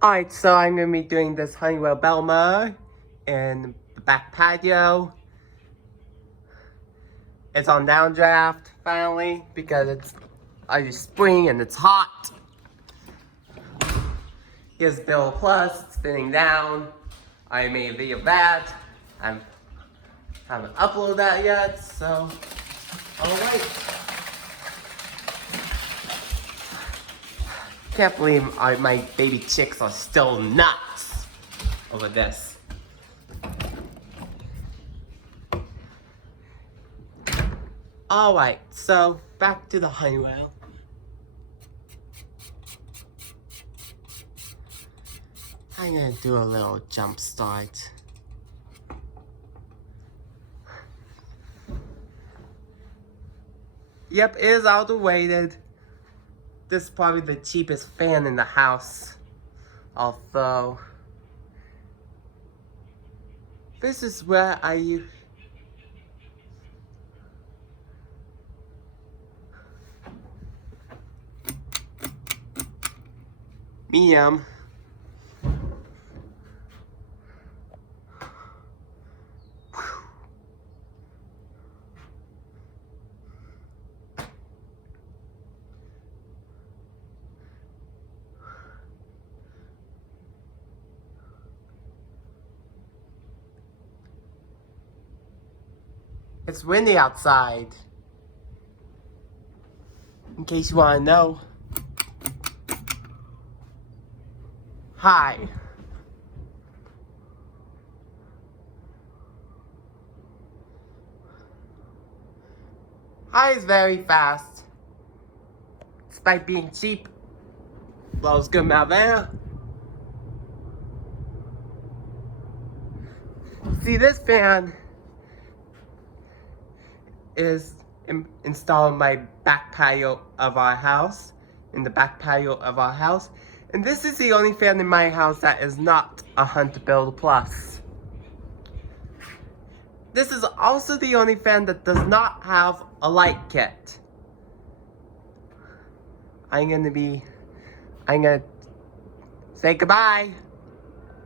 Alright, so I'm going to be doing this Honeywell Belmar in the back patio. It's on downdraft, finally, because it's already spring and it's hot. Here's Bill Plus, it's spinning down. I made a video of that. I haven't uploaded that yet, so alright. Can't believe my baby chicks are still nuts over this. Alright, so back to the Honeywell. I'm gonna do a little jump start. Yep, it is outdated. This is probably the cheapest fan in the house. Although, this is where I use. Medium. It's windy outside. In case you want to know. Hi. Hi is very fast. Despite being cheap, blows good amount of air. See, this fan is installed in my back patio of our house. In the back patio of our house. And this is the only fan in my house that is not a Hunter Builder Plus. This is also the only fan that does not have a light kit. I'm gonna say goodbye.